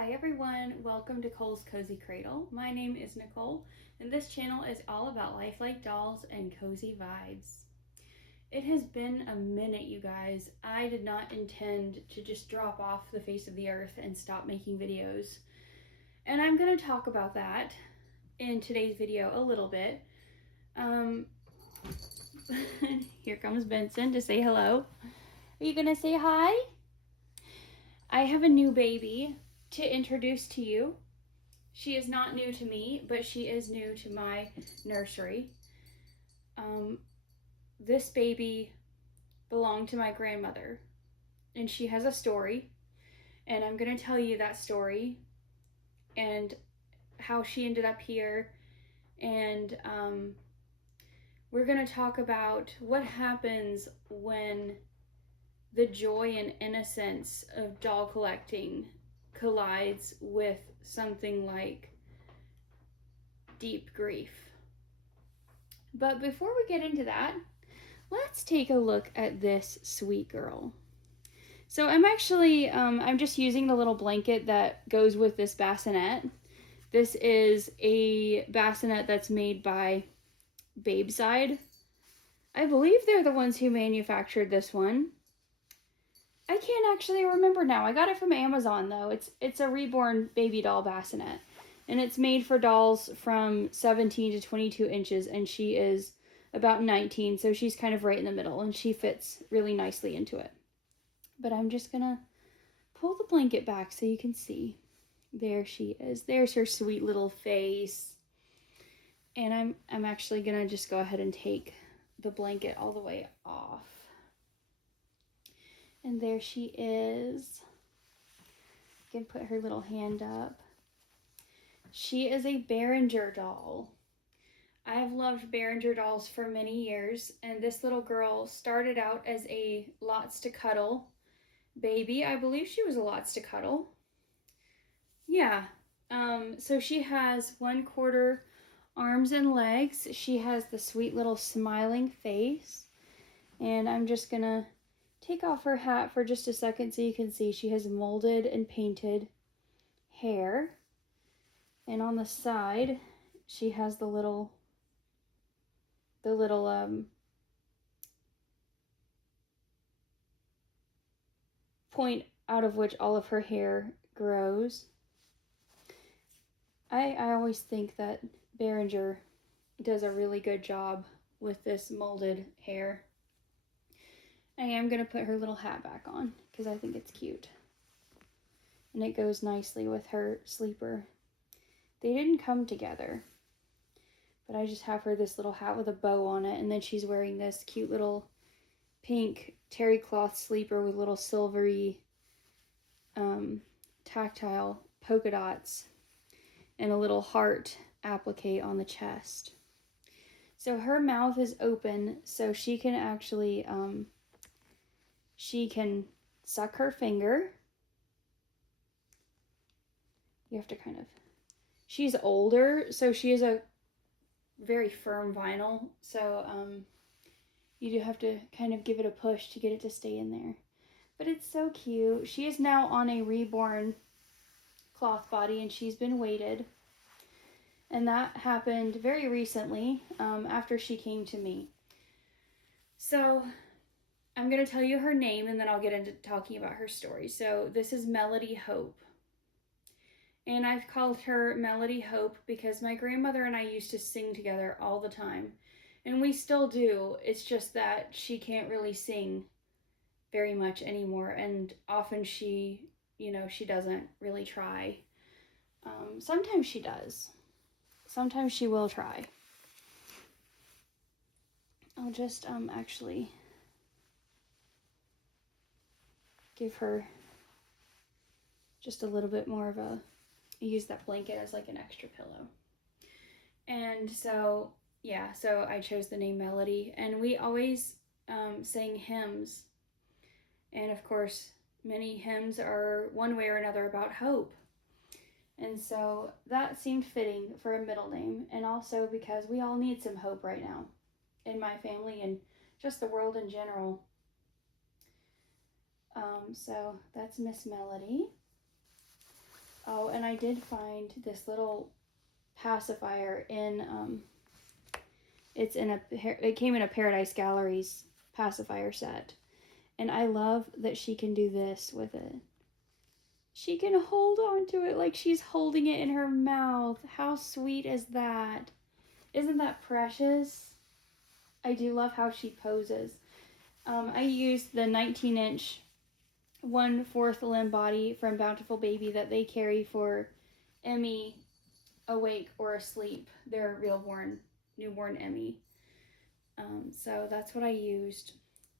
Hi everyone, welcome to Cole's Cozy Cradle. My name is Nicole, and this channel is all about lifelike dolls and cozy vibes. It has been a minute, you guys. I did not intend to just drop off the face of the earth and stop making videos. And I'm going to talk about that in today's video a little bit. Here comes Benson to say hello. Are you going to say hi? I have a new baby to introduce to you. She is not new to me, but she is new to my nursery. This baby belonged to my grandmother, and she has a story, and I'm going to tell you that story and how she ended up here, and we're going to talk about what happens when the joy and innocence of doll collecting collides with something like deep grief. But before we get into that, let's take a look at this sweet girl. So I'm actually, I'm just using the little blanket that goes with this bassinet. This is a bassinet that's made by Babeside. I believe they're the ones who manufactured this one. I can't actually remember now. I got it from Amazon though. It's a reborn baby doll bassinet. And it's made for dolls from 17 to 22 inches, and she is about 19, so she's kind of right in the middle, and she fits really nicely into it. But I'm just gonna pull the blanket back so you can see. There she is. There's her sweet little face. And I'm actually gonna just go ahead and take the blanket all the way off. And there she is. You can put her little hand up. She is a Berenguer doll. I have loved Berenguer dolls for many years, and this little girl started out as a Lots to Cuddle baby. I believe she was a Lots to Cuddle. Yeah. So she has 1/4 arms and legs. She has the sweet little smiling face. And I'm just gonna take off her hat for just a second so you can see she has molded and painted hair. And on the side, she has the little point out of which all of her hair grows. I always think that Berenguer does a really good job with this molded hair. I am going to put her little hat back on because I think it's cute. And it goes nicely with her sleeper. They didn't come together, but I just have her this little hat with a bow on it, and then she's wearing this cute little pink terry cloth sleeper with little silvery tactile polka dots and a little heart applique on the chest. So her mouth is open, so she can actually she can suck her finger. You have to kind of, she's older, so she is a very firm vinyl, so you do have to kind of give it a push to get it to stay in there. But it's so cute. She is now on a reborn cloth body, and she's been weighted. And that happened very recently, after she came to me. So I'm going to tell you her name, and then I'll get into talking about her story. So this is Melody Hope. And I've called her Melody Hope because my grandmother and I used to sing together all the time. And we still do. It's just that she can't really sing very much anymore. And often she doesn't really try. Sometimes she does. Sometimes she will try. I'll just actually give her just a little bit more of a, use that blanket as like an extra pillow. And so, yeah, so I chose the name Melody, and we always sang hymns. And of course, many hymns are one way or another about hope. And so that seemed fitting for a middle name, and also because we all need some hope right now in my family and just the world in general. So that's Miss Melody. I did find this little pacifier in, it came in a Paradise Galleries pacifier set. And I love that she can do this with it. She can hold on to it like she's holding it in her mouth. How sweet is that? Isn't that precious? I do love how she poses. I used the 19-inch 1/4 limb body from Bountiful Baby that they carry for Emmy awake or asleep. Their newborn Emmy. So that's what I used.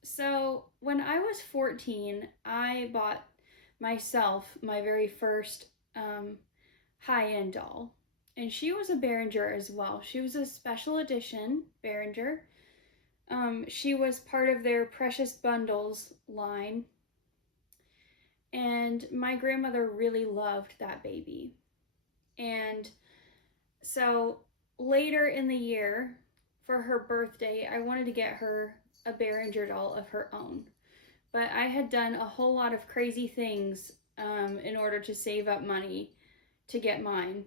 So when I was 14, I bought myself my very first high-end doll. And she was a Berenguer as well. She was a special edition Berenguer. She was part of their Precious Bundles line. And my grandmother really loved that baby. And so later in the year, for her birthday, I wanted to get her a Berenguer doll of her own. But I had done a whole lot of crazy things in order to save up money to get mine.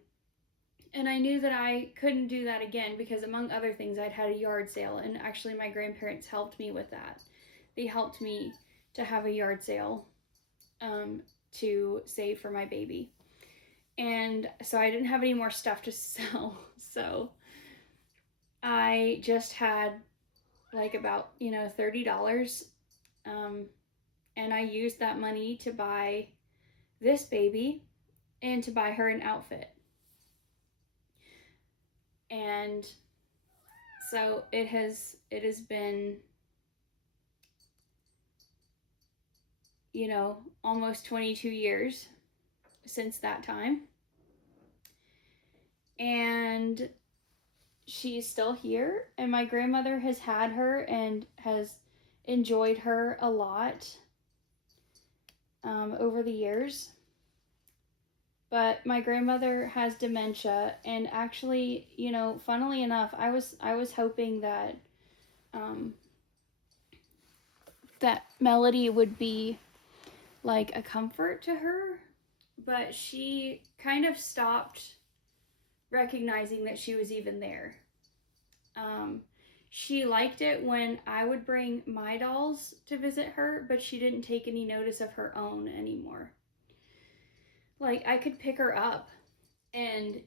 And I knew that I couldn't do that again because, among other things, I'd had a yard sale. And actually, my grandparents helped me with that. They helped me to have a yard sale to save for my baby. And so I didn't have any more stuff to sell. So I just had like about, $30. And I used that money to buy this baby and to buy her an outfit. And so it has been, almost 22 years since that time. And she's still here, and my grandmother has had her and has enjoyed her a lot over the years. But my grandmother has dementia, and actually, funnily enough, I was hoping that that Melody would be like a comfort to her, but she kind of stopped recognizing that she was even there. She liked it when I would bring my dolls to visit her, but she didn't take any notice of her own anymore. Like, I could pick her up and,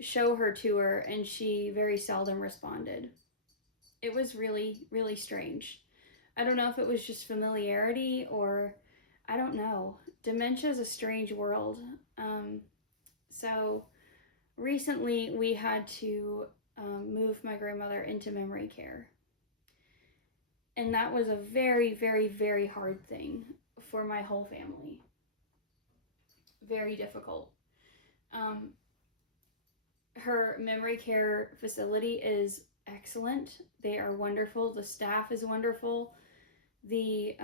show her to her, and she very seldom responded. It was really, really strange. I don't know if it was just familiarity or I don't know. Dementia is a strange world. So recently we had to move my grandmother into memory care. And that was a very, very, very hard thing for my whole family. Very difficult. Her memory care facility is excellent. They are wonderful. The staff is wonderful. The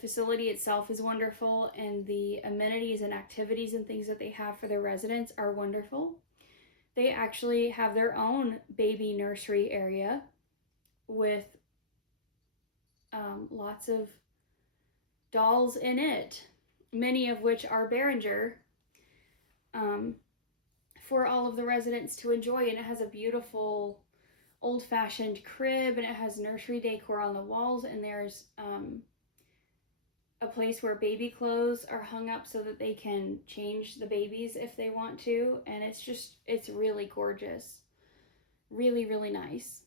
facility itself is wonderful, and the amenities and activities and things that they have for their residents are wonderful. They actually have their own baby nursery area with lots of dolls in it, many of which are Berenguer, for all of the residents to enjoy. And it has a beautiful old-fashioned crib, and it has nursery decor on the walls, and there's a place where baby clothes are hung up so that they can change the babies if they want to. And it's really gorgeous. Really, really nice.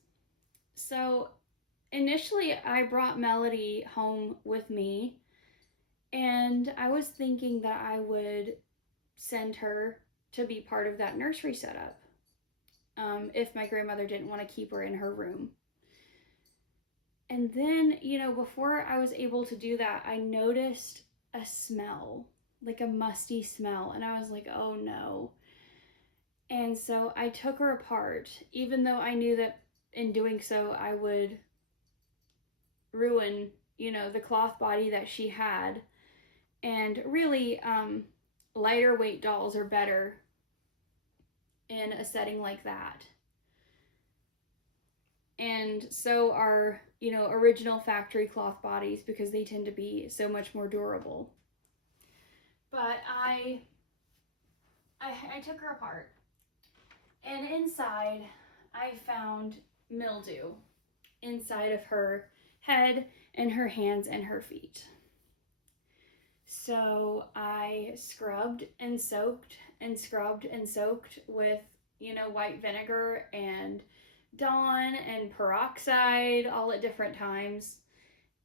So initially I brought Melody home with me, and I was thinking that I would send her to be part of that nursery setup if my grandmother didn't want to keep her in her room. And then, before I was able to do that, I noticed a smell, like a musty smell. And I was like, oh no. And so I took her apart, even though I knew that in doing so, I would ruin, the cloth body that she had. And really, lighter weight dolls are better in a setting like that. And so are, original factory cloth bodies, because they tend to be so much more durable. But I took her apart, and inside I found mildew inside of her head and her hands and her feet. So I scrubbed and soaked and scrubbed and soaked with, white vinegar and Dawn and peroxide all at different times.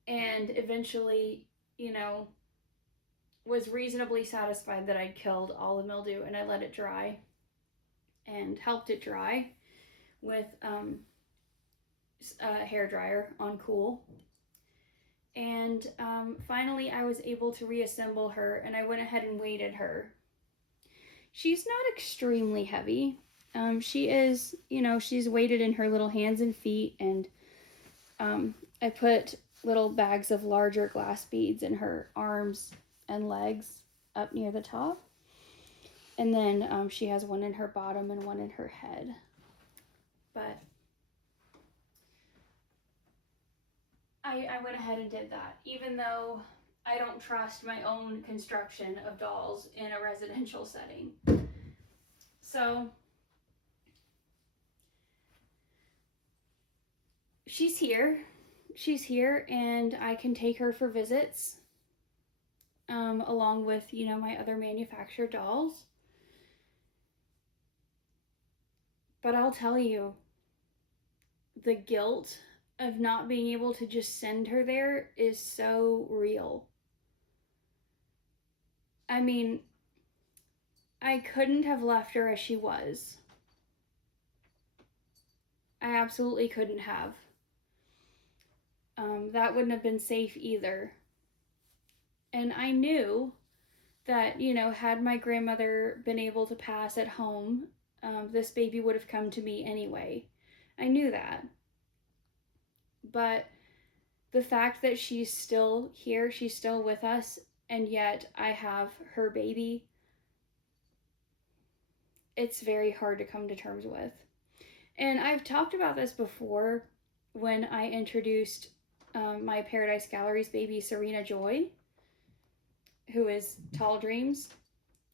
And eventually, was reasonably satisfied that I'd killed all the mildew, and I let it dry and helped it dry with a hair dryer on cool. And finally, I was able to reassemble her, and I went ahead and weighted her. She's not extremely heavy. She is, she's weighted in her little hands and feet, and I put little bags of larger glass beads in her arms and legs up near the top. And then she has one in her bottom and one in her head. But I went ahead and did that, even though I don't trust my own construction of dolls in a residential setting. So she's here, and I can take her for visits, along with, my other manufactured dolls. But I'll tell you, the guilt of not being able to just send her there is so real. I mean, I couldn't have left her as she was. I absolutely couldn't have. That wouldn't have been safe either. And I knew that, had my grandmother been able to pass at home, this baby would have come to me anyway. I knew that. But the fact that she's still here, she's still with us, and yet I have her baby, it's very hard to come to terms with. And I've talked about this before when I introduced my Paradise Galleries baby, Serena Joy, who is Tall Dreams.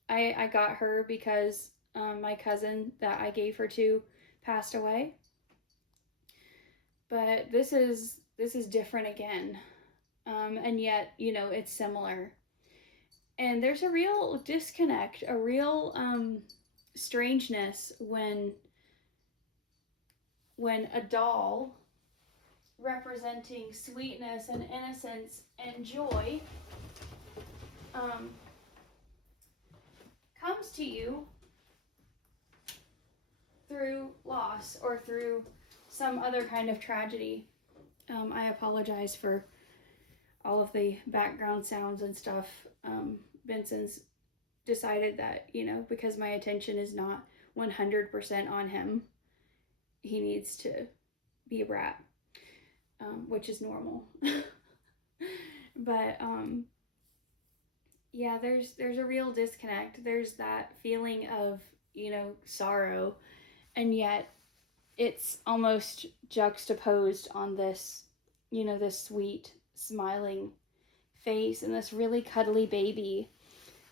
I got her because my cousin that I gave her to passed away. But this is different again. And yet, it's similar. And there's a real disconnect, a real strangeness when a doll representing sweetness and innocence and joy comes to you through loss or through some other kind of tragedy. I apologize for all of the background sounds and stuff. Benson's decided that, because my attention is not 100% on him, he needs to be a brat, which is normal. But yeah, there's a real disconnect. There's that feeling of, sorrow, and yet it's almost juxtaposed on this, this sweet, smiling face and this really cuddly baby.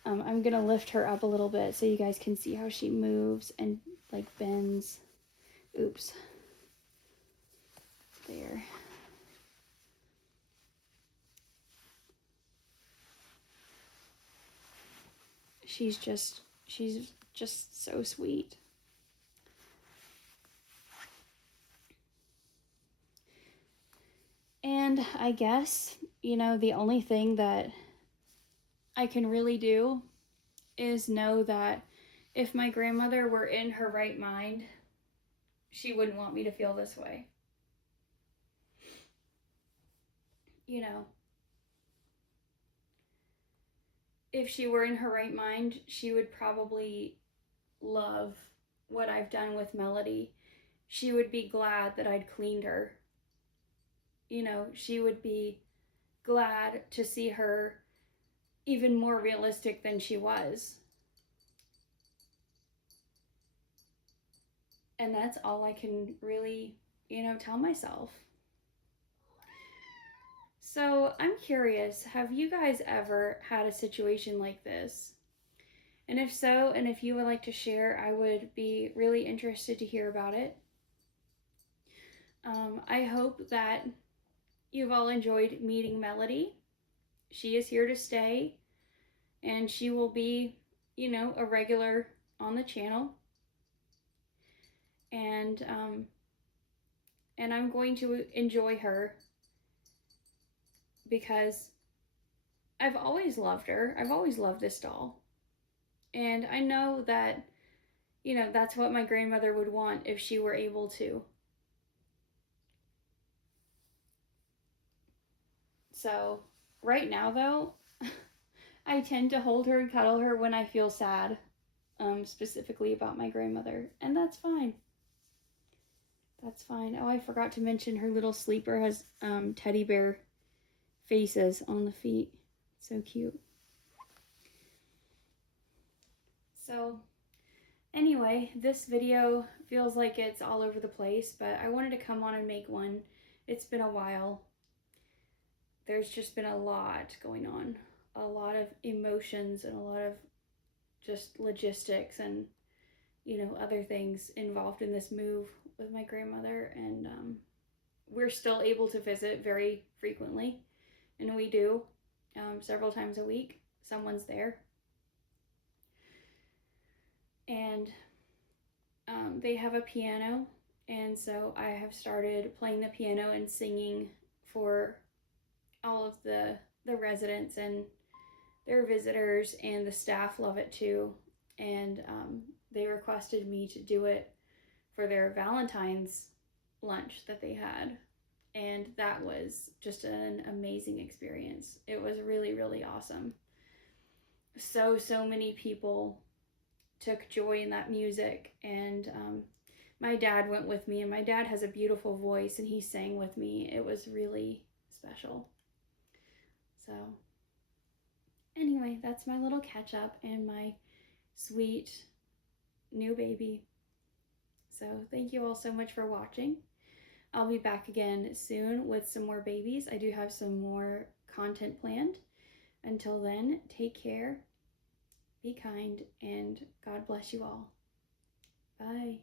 I'm gonna lift her up a little bit so you guys can see how she moves and like bends. Oops. There. She's just so sweet. And I guess, the only thing that I can really do is know that if my grandmother were in her right mind, she wouldn't want me to feel this way. If she were in her right mind, she would probably love what I've done with Melody. She would be glad that I'd cleaned her. She would be glad to see her even more realistic than she was. And that's all I can really, tell myself. So I'm curious, have you guys ever had a situation like this? And if so, and if you would like to share, I would be really interested to hear about it. I hope that you've all enjoyed meeting Melody. She is here to stay, and she will be, a regular on the channel. And I'm going to enjoy her because I've always loved her. I've always loved this doll. And I know that, that's what my grandmother would want if she were able to. So, right now, though, I tend to hold her and cuddle her when I feel sad, specifically about my grandmother. And that's fine. That's fine. Oh, I forgot to mention her little sleeper has teddy bear faces on the feet. So cute. So, anyway, this video feels like it's all over the place, but I wanted to come on and make one. It's been a while. There's just been a lot going on. A lot of emotions and a lot of just logistics and, other things involved in this move with my grandmother. And we're still able to visit very frequently. And we do several times a week. Someone's there. And they have a piano, and so I have started playing the piano and singing for all of the residents and their visitors, and the staff love it too. And they requested me to do it for their Valentine's lunch that they had, and that was just an amazing experience. It was really, really awesome. So many people took joy in that music, and my dad went with me, and my dad has a beautiful voice, and he sang with me. It was really special. So anyway, that's my little catch up and my sweet new baby. So thank you all so much for watching. I'll be back again soon with some more babies. I do have some more content planned. Until then, take care, be kind, and God bless you all. Bye.